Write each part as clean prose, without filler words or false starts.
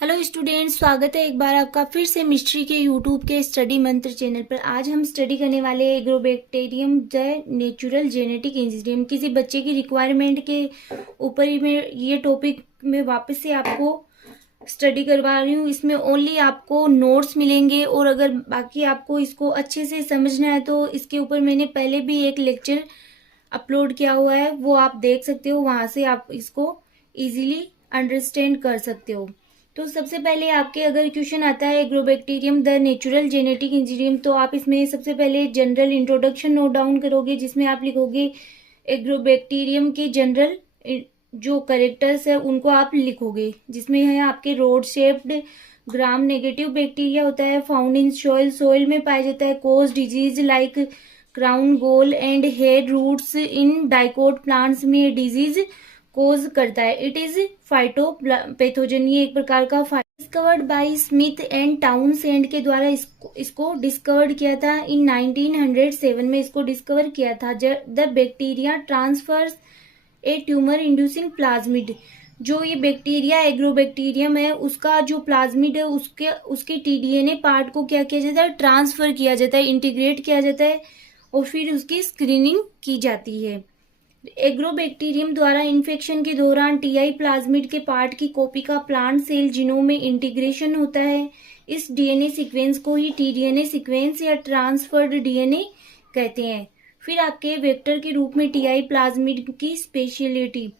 Hello students, स्वागत है एक बार आपका फिर से मिस्ट्री के यूट्यूब के स्टडी मंत्र चैनल पर। आज हम स्टडी करने वाले हैं agrobacterium the natural genetic engineering. किसी बच्चे की रिक्वायरमेंट के ऊपर ही मैं ये टॉपिक में वापस से आपको स्टडी करवा रही हूँ। इसमें ओनली आपको नोट्स मिलेंगे और अगर बाकी आपको इसको अच्छे से समझना है तो इसके ऊपर मैंने पहले भी एक लेक्चर अपलोड किया हुआ है, वो आप देख सकते हो। वहाँ से आप इसको इजीली अंडरस्टैंड कर सकते हो। तो सबसे पहले आपके अगर क्वेश्चन आता है agrobacterium the natural genetic engineering, तो आप इसमें सबसे पहले जनरल इंट्रोडक्शन नोट डाउन करोगे, जिसमें आप लिखोगे एग्रोबैक्टीरियम के जनरल जो करेक्टर्स है उनको आप लिखोगे, जिसमें है आपके road shaped gram negative bacteria होता है, फाउंड इन सॉइल, सॉइल में पाया जाता है, cause disease like crown gall and head roots in dicot plants में डिजीज कोज करता है। इट इज फाइटोपैथोजन, ये एक प्रकार का discovered by Smith and Townsend के द्वारा इसको डिस्कवर्ड किया था। इन 1907 में इसको डिस्कवर किया था। The bacteria transfers a tumour inducing plasmid, जो ये बैक्टीरिया एग्रोबैक्टीरियम है उसका जो प्लाज्मिड है उसके टीडीएनए पार्ट को क्या किया जाता है, ट्रांसफर किया जाता है, इंटीग्रेट किया जाता है और फिर उसकी स्क्रीनिंग की जाती है। एग्रोबैक्टीरियम द्वारा इन्फेक्शन के दौरान टीआई प्लाज्मिड के पार्ट की कॉपी का प्लांट सेल जीनोम में इंटीग्रेशन होता है। इस डीएनए सीक्वेंस को ही टीडीएनए सीक्वेंस या ट्रांसफर्ड डीएनए कहते हैं। फिर आपके वेक्टर के रूप में टीआई प्लाज्मिड की स्पेशलिटी,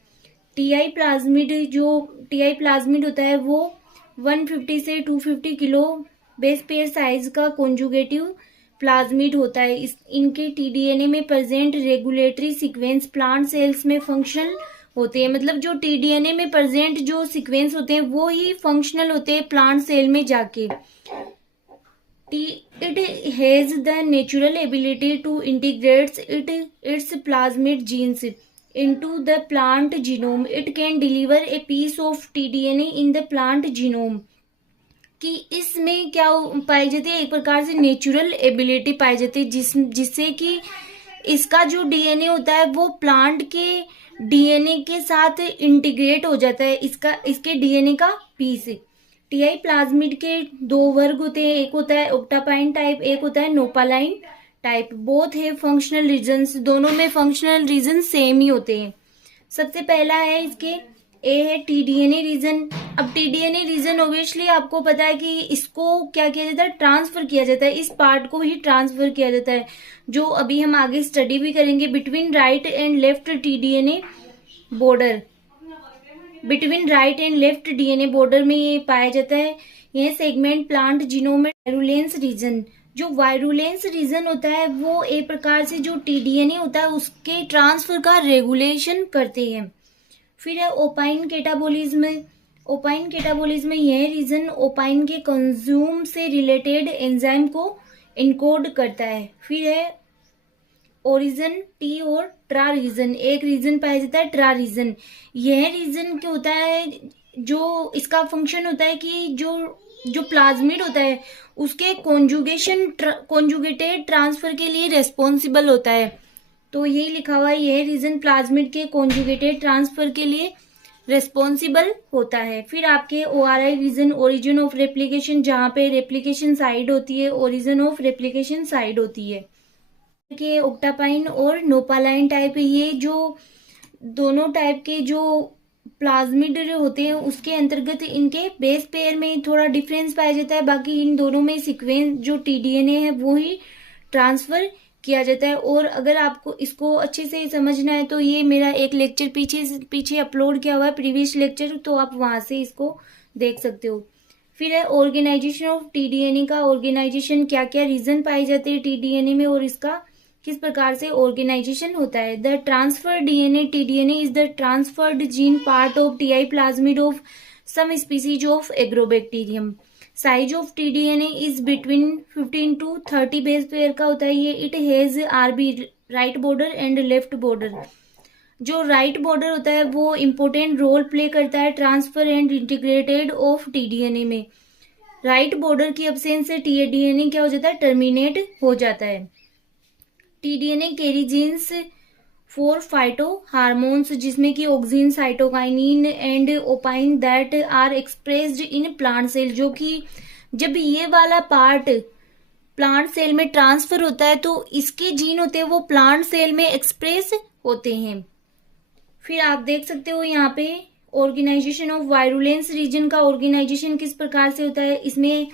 टीआई प्लाज्मिड होता है वो 150 से 250 किलो बेस पेयर साइज का कॉन्जुगेटिव प्लाज्मिड होता है। इनके टीडीएनए में present regulatory sequence plant cells में फंक्शनल होते हैं। मतलब जो टीडीएनए में प्रेजेंट जो सीक्वेंस होते हैं वो ही फंक्शनल होते हैं प्लांट सेल में जाके। It has the natural ability to integrate its plasmid genes into the plant genome. It can deliver a piece of TDNA in the plant genome. कि इसमें क्या पाई जाती है, एक प्रकार से नेचुरल एबिलिटी पाई जाती है जिससे कि इसका जो डीएनए होता है वो प्लांट के डीएनए के साथ इंटीग्रेट हो जाता है, इसके डीएनए का पीस। टीआई प्लाज्मिड के दो वर्ग होते हैं, एक होता है ओक्टापाइन टाइप, एक होता है नोपालाइन टाइप। बोथ है फंक्शनल रीजन्स, दोनों में फंक्शनल रीजन सेम ही होते हैं। सबसे पहला है इसके ए है टीडीएनए रीजन। अब टीडीएनए रीजन ऑब्वियसली आपको पता है कि इसको क्या किया जाता है, ट्रांसफर किया जाता है, इस पार्ट को ही ट्रांसफर किया जाता है, जो अभी हम आगे स्टडी भी करेंगे। Between right and left T-DNA border, between right and left DNA border में ये पाया जाता है। यह सेगमेंट प्लांट जीनोम में वायरुलेंस रीजन, जो वायरुलेंस रीजन होता है वो एक प्रकार से जो टीडीएनए होता है उसके ट्रांसफर का रेगुलेशन करते हैं। फिर है ओपाइन कैटाबोलिज्म। ओपाइन कैटाबोलिज्म यह रीजन ओपाइन के कंज्यूम से रिलेटेड एंजाइम को इनकोड करता है। फिर है ओरिजन टी और ट्रा रीजन, एक रीजन पाया जाता है ट्रा रीजन। यह रीजन क्या होता है, जो इसका फंक्शन होता है कि जो प्लाज्मिड होता है उसके कॉन्जुगेटेड ट्रांसफर के लिए रेस्पॉन्सिबल होता है। तो यही लिखा हुआ है, यह रीजन प्लाज्मिड के कॉन्जुगेटेड ट्रांसफर के लिए रेस्पॉन्सिबल होता है। फिर आपके ORI region, origin of replication, जहाँ पे रेप्लिकेशन साइड होती है, ओरिजिन ऑफ रेप्लिकेशन साइड होती है। के ओक्टापाइन और नोपालाइन टाइप, ये जो दोनों टाइप के जो प्लाज्मिड होते हैं उसके अंतर्गत इनके बेस पेयर में थोड़ा डिफरेंस पाया जाता है, बाकी इन दोनों में सीक्वेंस जो टीडीएनए है वो ही ट्रांसफर किया जाता है। और अगर आपको इसको अच्छे से समझना है तो ये मेरा एक लेक्चर पीछे अपलोड किया हुआ है, प्रीवियस लेक्चर, तो आप वहां से इसको देख सकते हो। फिर है ऑर्गेनाइजेशन ऑफ टीडीएनए का, ऑर्गेनाइजेशन क्या क्या रीजन पाए जाते हैं टीडीएनए में और इसका किस प्रकार से ऑर्गेनाइजेशन होता है। The transfer DNA, T DNA is the transferred gene part of Ti plasmid of some species of Agrobacterium. Size of T DNA is between 15 to 30 base pair का होता है ये। It has RB, right border and left border. जो right border होता है वो important role play करता है transfer and integrated of T DNA में। राइट बॉर्डर की एब्सेंस से टीडीएनए क्या हो जाता है, टर्मिनेट हो जाता है। T DNA carry genes 4 phytohormones जिसमें कि auxin, cytokinin and opine that are expressed in plant cell, जो कि जब ये वाला पार्ट प्लांट सेल में ट्रांसफर होता है तो इसके जीन होते हैं वो प्लांट सेल में एक्सप्रेस होते हैं। फिर आप देख सकते हो यहाँ पे ऑर्गेनाइजेशन ऑफ वायरुलेंस रीजन का ऑर्गेनाइजेशन किस प्रकार से होता है। इसमें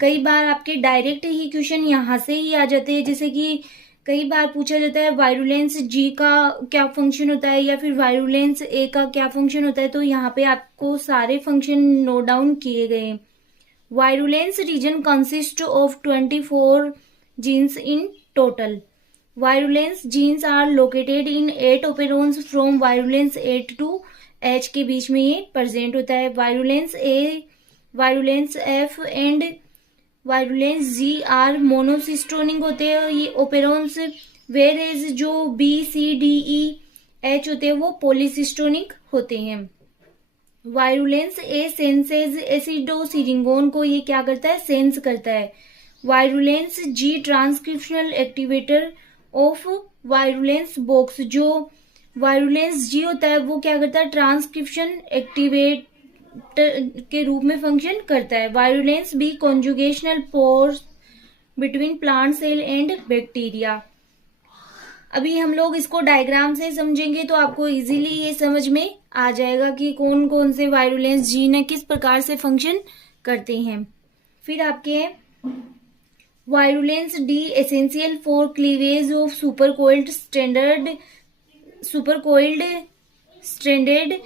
कई बार आपके डायरेक्ट ही क्वेश्चन यहाँ से ही आ जाते हैं, जैसे कि कई बार पूछा जाता है वायरुलेंस जी का क्या फंक्शन होता है या फिर वायरुलेंस ए का क्या फंक्शन होता है, तो यहाँ पे आपको सारे फंक्शन नोट डाउन किए गए हैं। Virulence region consist of 24 genes in total. Virulence genes are located in 8 operons from virulence 8 to H के बीच में ये प्रेजेंट होता है। Virulence A, virulence F and virulence G are monocistronic होते हैं ये ओपेरॉन्स, वेर एज जो B C D E H होते हैं वो पॉलीसिस्टोनिक होते हैं। वायरुलेंस ए सेंसेज एसिडोसिरिंगोन को ये क्या करता है, सेंस करता है। Virulence G transcriptional activator of virulence box, जो वायरुलेंस जी होता है वो क्या करता है, ट्रांसक्रिप्शन एक्टिवेटर के रूप में फंक्शन करता है। Virulence B conjugational pores between plant cell and bacteria. अभी हम लोग इसको डायग्राम से समझेंगे तो आपको इजीली ये समझ में आ जाएगा कि कौन कौन से वायरुलेंस जीन है, किस प्रकार से फंक्शन करते हैं। फिर आपके virulence D essential for cleavage of supercoiled stranded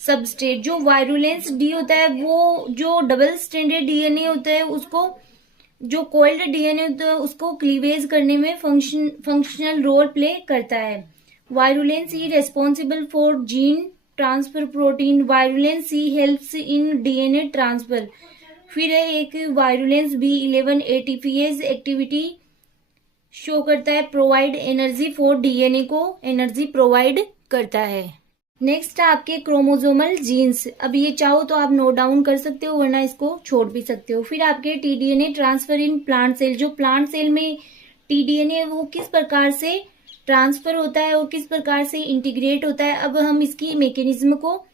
substrate. जो वायरुलेंस डी होता है वो जो डबल स्ट्रैंडेड डीएनए होता है उसको, जो कोइल्ड डीएनए होता है उसको क्लीवेज करने में फंक्शनल रोल प्ले करता है। Virulence E responsible for gene transfer protein. Virulence C helps in DNA transfer. फिर है एक virulence B 11 ATPase activity show करता है, प्रोवाइड एनर्जी फॉर डीएनए को एनर्जी प्रोवाइड करता है। नेक्स्ट आपके क्रोमोजोमल जीन्स। अब ये चाहो तो आप नोट डाउन कर सकते हो वरना इसको छोड़ भी सकते हो। फिर आपके T DNA transfer in plant cell. जो प्लांट सेल में टीडीएनए वो किस प्रकार से ट्रांसफर होता है और किस प्रकार से इंटीग्रेट होता है, अब हम इसकी मैकेनिज्म को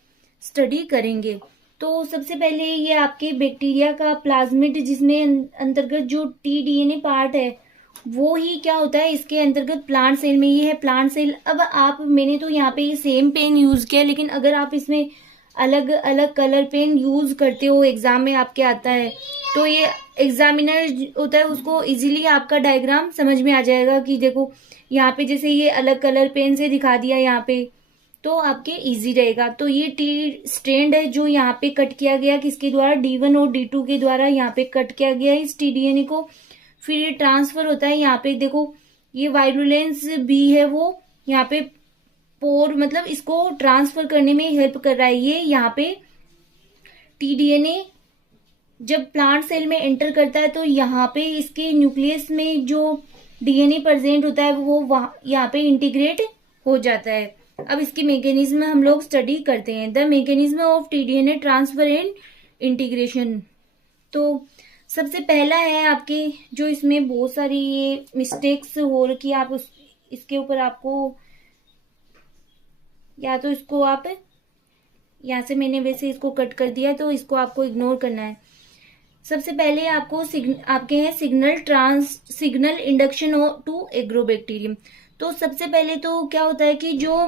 स्टडी करेंगे। तो सबसे पहले ये आपके बैक्टीरिया का प्लाज्मिड जिसमें अंतर्गत जो टीडीएनए पार्ट है वो ही क्या होता है इसके अंतर्गत प्लांट सेल में, ये है प्लांट सेल। अब आप, मैंने तो यहाँ पे सेम पेन यूज किया, लेकिन अगर आप इसमें अलग अलग कलर पेन यूज करते हो, एग्जाम में आपके आता है तो ये एग्जामिनर होता है उसको इजीली आपका डायग्राम समझ में आ जाएगा कि देखो यहाँ पे जैसे ये अलग कलर पेन से दिखा दिया यहाँ पे तो आपके इजी रहेगा। तो ये टी स्ट्रैंड है जो यहाँ पे कट किया गया किसके द्वारा, D1 और D2 के द्वारा यहाँ पे कट किया गया इस टीडीएनए को। फिर ये ट्रांसफर होता है, यहाँ पे देखो ये वायरुलेंस बी है वो यहाँ पे पोर मतलब इसको ट्रांसफर करने में हेल्प कर रहा है। ये यहाँ पे टीडीएनए जब प्लांट सेल में एंटर करता है तो यहाँ पे इसके न्यूक्लियस में जो डीएनए प्रेजेंट होता है वो यहाँ पे इंटीग्रेट हो जाता है। अब इसकी मैकेनिज्म हम लोग स्टडी करते हैं। The mechanism of T-DNA transfer and integration. तो सबसे पहला है आपके जो इसमें बहुत सारी ये मिस्टेक्स हो रखी, आप इसके ऊपर आपको या तो इसको आप यहाँ से मैंने वैसे इसको कट कर दिया तो इसको आपको इग्नोर करना है। सबसे पहले आपको आपके हैं सिग्नल इंडक्शन टू एग्रोबैक्टीरियम। तो सबसे पहले तो क्या होता है कि जो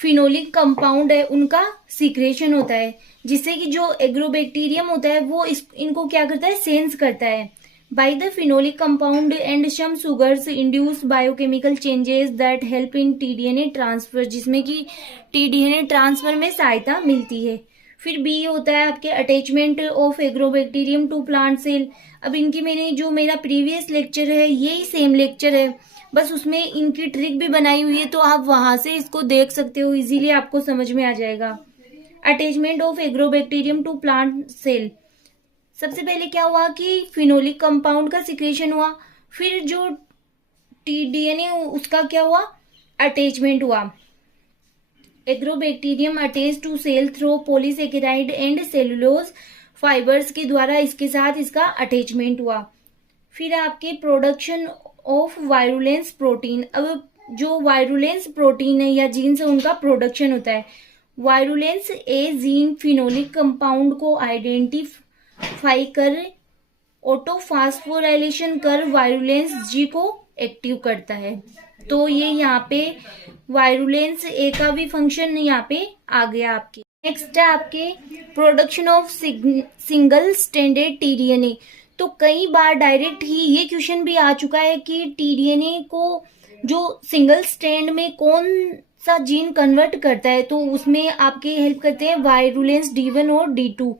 फिनोलिक कंपाउंड है उनका सीक्रेशन होता है, जिससे कि जो एग्रोबैक्टीरियम होता है वो इनको क्या करता है, सेंस करता है। By the phenolic compound and some sugars induce biochemical changes that help in T DNA transfer, जिसमें कि टीडीएनए ट्रांसफर में सहायता मिलती है। फिर बी होता है आपके attachment of Agrobacterium to plant cell. अब इनकी मैंने जो मेरा प्रीवियस लेक्चर है यही सेम लेक्चर है, बस उसमें इनकी ट्रिक भी बनाई हुई है तो आप वहां से इसको देख सकते हो, इजीली आपको समझ में आ जाएगा। Attachment of Agrobacterium to plant cell. सबसे पहले क्या हुआ कि फिनोलिक कंपाउंड का सिक्रेशन हुआ, फिर जो टीडीएनए उसका क्या हुआ, अटैचमेंट हुआ। Agrobacterium attach to cell through polysaccharide and cellulose fibres के द्वारा इसके साथ इसका अटैचमेंट हुआ। फिर आपके प्रोडक्शन ऑफ वायरुलेंस प्रोटीन। अब जो वायरुलेंस प्रोटीन है या जीन से उनका प्रोडक्शन होता है। वायरुलेंस ए जीन फिनोलिक कंपाउंड को आइडेंटिफाई कर ऑटोफॉस्फोराइलेशन कर वायरुलेंस जी को एक्टिव करता है। तो ये यहाँ पे वायरुलेंस ए का भी फंक्शन यहाँ पे आ गया आपके। नेक्स्ट है आपके production of single stranded T-DNA. तो कई बार डायरेक्ट ही ये क्वेश्चन भी आ चुका है कि टीडीएनए को जो सिंगल स्ट्रैंड में कौन सा जीन कन्वर्ट करता है, तो उसमें आपके हेल्प करते हैं वायरुलेंस D1 और D2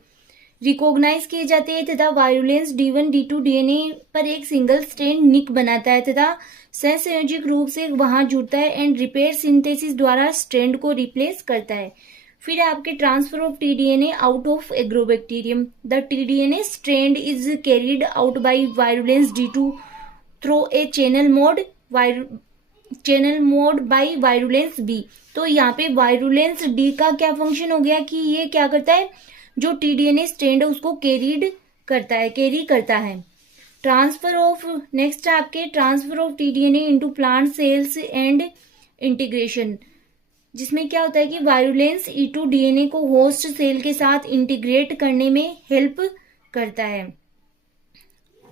रिकॉग्नाइज किए जाते हैं तथा वायरुलेंस D1 D2 डीएनए पर एक सिंगल स्ट्रैंड निक बनाता है तथा सहसंयोजिक रूप से वहां जुड़ता है एंड रिपेयर सिंथेसिस द्वारा स्ट्रैंड को रिप्लेस करता है। फिर आपके transfer of T-DNA out of agrobacterium. The T-DNA strand is carried out by virulence D2 through a channel mode bye virulence B। तो यहाँ पे वायरुलेंस D का क्या फंक्शन हो गया कि ये क्या करता है, जो टीडीएनए स्ट्रैंड है उसको कैरी करता है। ट्रांसफर ऑफ नेक्स्ट आपके transfer of T-DNA into plant cells and integration, जिसमें क्या होता है कि वायरुलेंस E2 डीएनए को होस्ट सेल के साथ इंटीग्रेट करने में हेल्प करता है।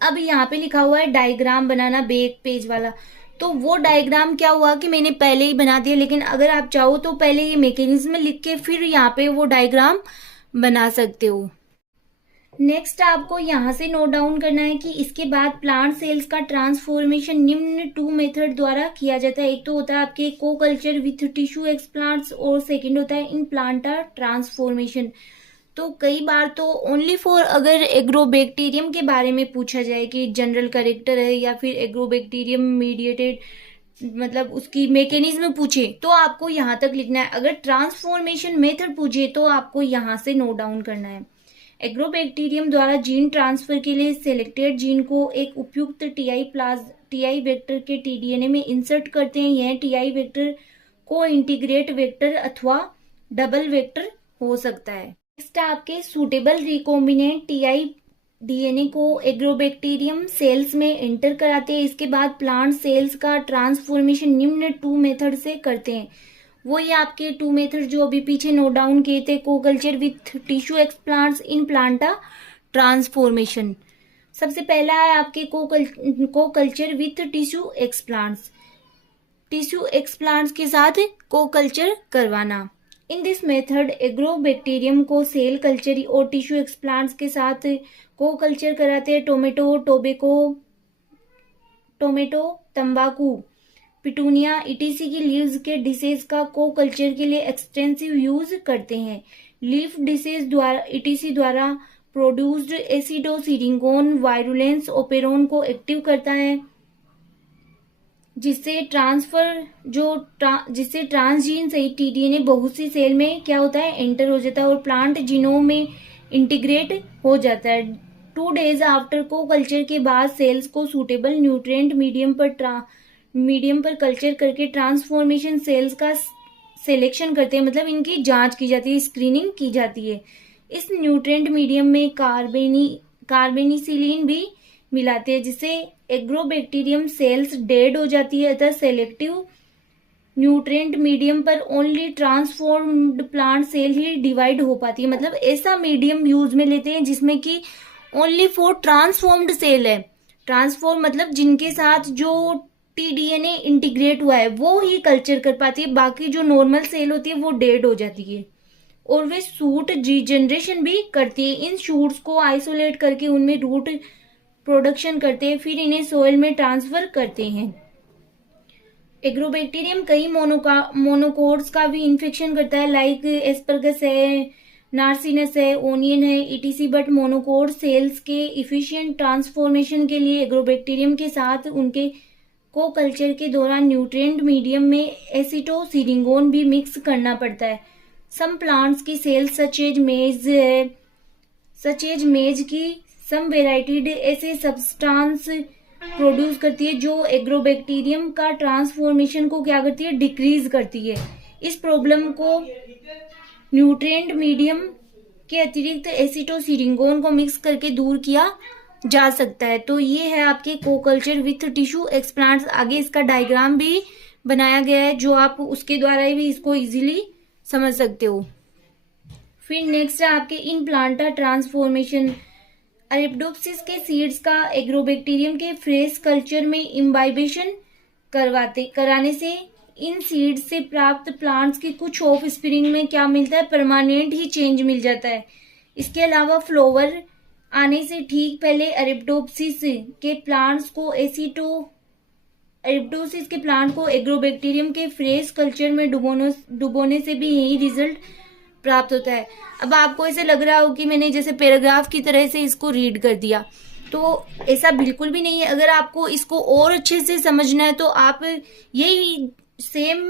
अब यहाँ पे लिखा हुआ है डायग्राम बनाना बैक पेज वाला, तो वो डायग्राम क्या हुआ कि मैंने पहले ही बना दिया, लेकिन अगर आप चाहो तो पहले ये मैकेनिज्म लिख के फिर यहाँ पे वो डायग्राम बना सकते हो। नेक्स्ट आपको यहाँ से नोट डाउन करना है कि इसके बाद प्लांट सेल्स का ट्रांसफॉर्मेशन निम्न 2 मेथड द्वारा किया जाता है। एक तो होता है आपके को कल्चर विथ टिश्यू एक्सप्लांट्स और सेकंड होता है इन प्लांटा ट्रांसफॉर्मेशन। तो कई बार तो ओनली फॉर अगर एग्रोबैक्टीरियम के बारे में पूछा जाए कि जनरल कैरेक्टर है या फिर एग्रोबैक्टीरियम मीडिएटेड मतलब उसकी मैकेनिज्म पूछे तो आपको यहाँ तक लिखना है। अगर ट्रांसफॉर्मेशन मेथड पूछे तो आपको यहाँ से नोट डाउन करना है। एग्रोबैक्टीरियम द्वारा जीन ट्रांसफर के लिए सिलेक्टेड जीन को एक उपयुक्त टीआई वेक्टर के टीडीएनए में इंसर्ट करते हैं। यह टीआई वेक्टर को इंटीग्रेट वेक्टर अथवा डबल वेक्टर हो सकता है। नेक्स्ट आपके सूटेबल रिकॉम्बिनेंट टीआई डीएनए को एग्रोबैक्टीरियम सेल्स में एंटर कराते हैं। इसके बाद प्लांट सेल्स का ट्रांसफॉर्मेशन निम्न 2 मेथड से करते हैं। वो ये आपके 2 मेथड जो अभी पीछे नोट डाउन किए थे, को culture with tissue explants in Plantae transformation. सबसे पहला है आपके को कल्चर विथ टिश्यू एक्सप्लांट्स के साथ को कल्चर करवाना। इन दिस मेथड एग्रोबैक्टीरियम को सेल कल्चर और टिश्यू एक्सप्लांट्स के साथ को कल्चर कराते हैं। टोमेटो, तंबाकू, पिटूनिया इटीसी की लीव्स के डिसेज का को कल्चर के लिए एक्सटेंसिव यूज करते हैं। लीफ डिसेज द्वारा इटीसी द्वारा प्रोड्यूस्ड एसिडोसिरिंगोन वायरुलेंस ओपेरोन को एक्टिव करता है, जिससे ट्रांसजीन सहित टीडीएनए बहुत सी सेल में क्या होता है एंटर हो जाता है और प्लांट जीनोम में इंटीग्रेट हो जाता है। 2 डेज आफ्टर को कल्चर के बाद सेल्स को सूटेबल न्यूट्रिएंट मीडियम पर कल्चर करके ट्रांसफॉर्मेशन सेल्स का सिलेक्शन करते हैं, मतलब इनकी जांच की जाती है, स्क्रीनिंग की जाती है। इस न्यूट्रिएंट मीडियम में कार्बेनिसिलिन भी मिलाते हैं, जिससे एग्रोबैक्टीरियम सेल्स डेड हो जाती है। अतः सेलेक्टिव न्यूट्रिएंट मीडियम पर ओनली ट्रांसफॉर्म्ड प्लांट सेल ही डिवाइड हो पाती है। मतलब ऐसा मीडियम यूज में लेते हैं जिसमें कि ओनली फॉर ट्रांसफॉर्म्ड सेल है। ट्रांसफॉर्म मतलब जिनके साथ जो टीडीएनए इंटीग्रेट हुआ है वो ही कल्चर कर पाती है, बाकी जो नॉर्मल सेल होती है वो डेड हो जाती है। और वे शूट रीजनरेशन भी करती है। इन शूट्स को आइसोलेट करके उनमें रूट प्रोडक्शन करते हैं, फिर इन्हें सोइल में ट्रांसफर करते हैं। एग्रोबैक्टीरियम कई मोनोकोट्स का भी इन्फेक्शन करता है, लाइक एस्परगस है, नार्सिनस है, ओनियन है, ईटीसी। बट मोनोकोट सेल्स के इफिशिएंट ट्रांसफॉर्मेशन के लिए एग्रोबैक्टीरियम के साथ उनके को कल्चर के दौरान न्यूट्रिएंट मीडियम में एसिटोसिरिंगोन भी मिक्स करना पड़ता है। सम प्लांट्स की सेल्स सच एज मेज की सम वेराइटीड ऐसे सब्सटेंस प्रोड्यूस करती है जो एग्रोबैक्टीरियम का ट्रांसफॉर्मेशन को क्या करती है, डिक्रीज करती है। इस प्रॉब्लम को न्यूट्रिएंट मीडियम के अतिरिक्त एसिटोसिरिंगोन को मिक्स करके दूर किया जा सकता है। तो ये है आपके को कल्चर विथ टिश्यू एक्सप्लांट्स। आगे इसका डायग्राम भी बनाया गया है, जो आप उसके द्वारा भी इसको इजीली समझ सकते हो। फिर नेक्स्ट है आपके इन प्लांटा ट्रांसफॉर्मेशन। अरेबिडोप्सिस के सीड्स का एग्रोबैक्टीरियम के फ्रेश कल्चर में इम्बाइबेशन कराने से इन सीड्स से प्राप्त प्लांट्स की कुछ ऑफ स्प्रिंग में क्या मिलता है, परमानेंट ही चेंज मिल जाता है। इसके अलावा फ्लावर आने से ठीक पहले अरेबिडोप्सिस के प्लांट्स को अरेबिडोप्सिस के प्लांट को एग्रोबैक्टीरियम के फ्रेश कल्चर में डुबोने से भी यही रिजल्ट प्राप्त होता है। अब आपको ऐसे लग रहा हो कि मैंने जैसे पैराग्राफ की तरह से इसको रीड कर दिया, तो ऐसा बिल्कुल भी नहीं है। अगर आपको इसको और अच्छे से समझना है तो आप यही सेम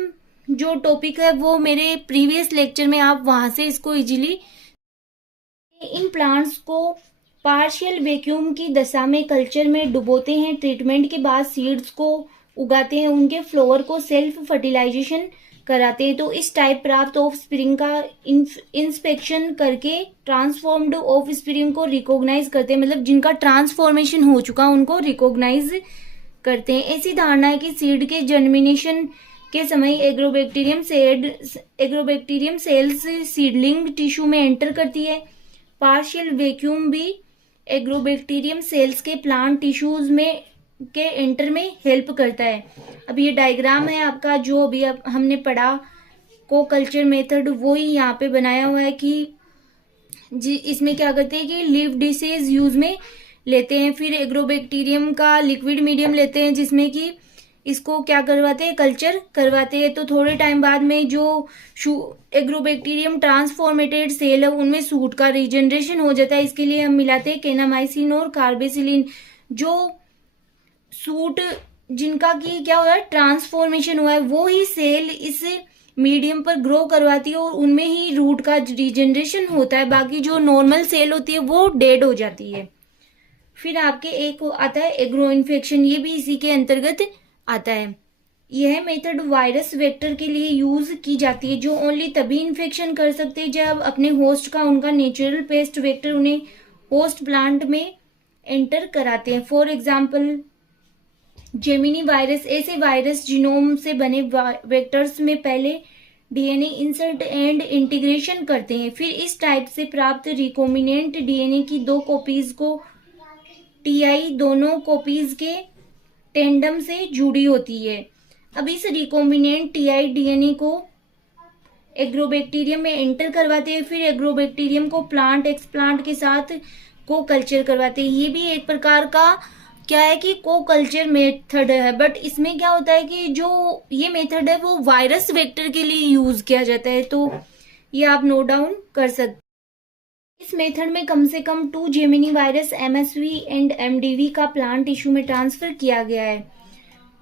जो टॉपिक है वो मेरे प्रीवियस लेक्चर में आप वहां से इसको इजीली। इन प्लांट्स को पार्शियल वैक्यूम की दशा में कल्चर में डुबोते हैं। ट्रीटमेंट के बाद सीड्स को उगाते हैं, उनके फ्लावर को सेल्फ फर्टिलाइजेशन कराते हैं। तो इस टाइप प्राप्त ऑफ स्प्रिंग का इंस्पेक्शन करके ट्रांसफॉर्म्ड ऑफ स्प्रिंग को रिकॉग्नाइज करते हैं, मतलब जिनका ट्रांसफॉर्मेशन हो चुका उनको रिकॉग्नाइज करते हैं। ऐसी धारणा है कि सीड के जर्मिनेशन के समय एग्रोबैक्टीरियम सेल्स सीडलिंग टिश्यू में एंटर करती है। पार्शियल वैक्यूम भी एग्रोबैक्टीरियम सेल्स के प्लांट टिश्यूज में के एंटर में हेल्प करता है। अब ये डायग्राम है आपका जो अभी हमने पढ़ा को कल्चर मेथड, वो ही यहाँ पे बनाया हुआ है कि इसमें क्या करते हैं कि लीफ डिसीज यूज में लेते हैं, फिर एग्रोबैक्टीरियम का लिक्विड मीडियम लेते हैं जिसमें कि इसको क्या करवाते हैं, कल्चर करवाते हैं। तो थोड़े टाइम बाद में जो एग्रोबैक्टीरियम ट्रांसफॉर्मेटेड सेल है उनमें सूट का रीजनरेशन हो जाता है। इसके लिए हम मिलाते हैं केनामाइसिन और कार्बेसिलिन। जो सूट जिनका की क्या हुआ है, ट्रांसफॉर्मेशन हुआ है, वो ही सेल इस मीडियम पर ग्रो करवाती है और उनमें ही रूट का रीजनरेशन होता है। बाकी जो नॉर्मल सेल होती है वो डेड हो जाती है। फिर आपके एक आता है एग्रो इन्फेक्शन, ये भी इसी के अंतर्गत आता है। यह मेथड वायरस वेक्टर के लिए यूज की जाती है जो ओनली तभी इन्फेक्शन कर सकते हैं जब अपने होस्ट का उनका नेचुरल पेस्ट वेक्टर उन्हें होस्ट प्लांट में एंटर कराते हैं। फॉर एग्जाम्पल जेमिनी वायरस ऐसे वायरस जीनोम से बने वेक्टर्स में पहले डीएनए इंसर्ट एंड इंटीग्रेशन करते हैं, फिर इस टाइप से प्राप्त रिकॉम्बिनेंट डीएनए की दो कॉपीज को टीआई दोनों कॉपीज के टेंडम से जुड़ी होती है। अब इस रिकॉम्बिनेंट टीआई डीएनए को एग्रोबैक्टीरियम में एंटर करवाते हैं, फिर एग्रोबैक्टीरियम को प्लांट एक्सप्लांट के साथ को कल्चर करवाते हैं। ये भी एक प्रकार का क्या है कि को कल्चर मेथड है, बट इसमें क्या होता है कि जो ये मेथड है वो वायरस वेक्टर के लिए यूज किया जाता है, तो ये आप नोट डाउन कर सकते हैं। इस मेथड में कम से कम 2 जेमिनी वायरस एमएसवी एंड एमडीवी का प्लांट टिश्यू में ट्रांसफर किया गया है।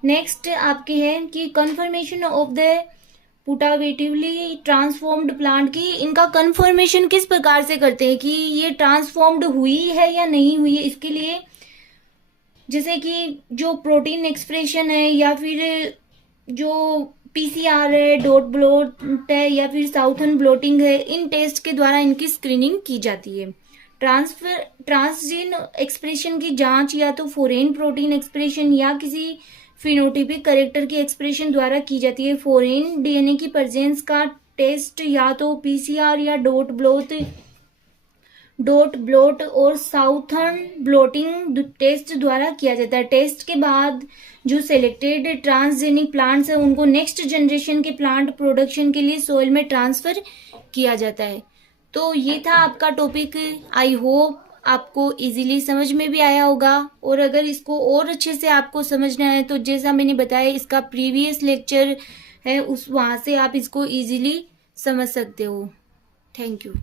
नेक्स्ट आपके है कि confirmation of the putatively transformed plant की इनका कन्फर्मेशन किस प्रकार से करते हैं कि ये ट्रांसफॉर्म्ड हुई है या नहीं हुई है। इसके लिए जैसे कि जो प्रोटीन एक्सप्रेशन है या फिर जो पीसीआर है, डॉट ब्लॉट है या फिर साउथर्न ब्लॉटिंग है, इन टेस्ट के द्वारा इनकी स्क्रीनिंग की जाती है। ट्रांसजीन एक्सप्रेशन की जांच या तो फॉरेन प्रोटीन एक्सप्रेशन या किसी फिनोटिपिक कैरेक्टर की एक्सप्रेशन द्वारा की जाती है। फॉरेन डीएनए की प्रेजेंस का टेस्ट या तो पीसीआर या डॉट ब्लॉट और साउथर्न ब्लॉटिंग टेस्ट द्वारा किया जाता है। टेस्ट के बाद जो सिलेक्टेड ट्रांसजेनिक प्लांट्स है उनको नेक्स्ट जनरेशन के प्लांट प्रोडक्शन के लिए सोइल में ट्रांसफर किया जाता है। तो ये था आपका टॉपिक। आई होप आपको इजीली समझ में भी आया होगा, और अगर इसको और अच्छे से आपको समझना है तो जैसा मैंने बताया इसका प्रीवियस लेक्चर है, उस वहां से आप इसको इजीली समझ सकते हो। Thank you.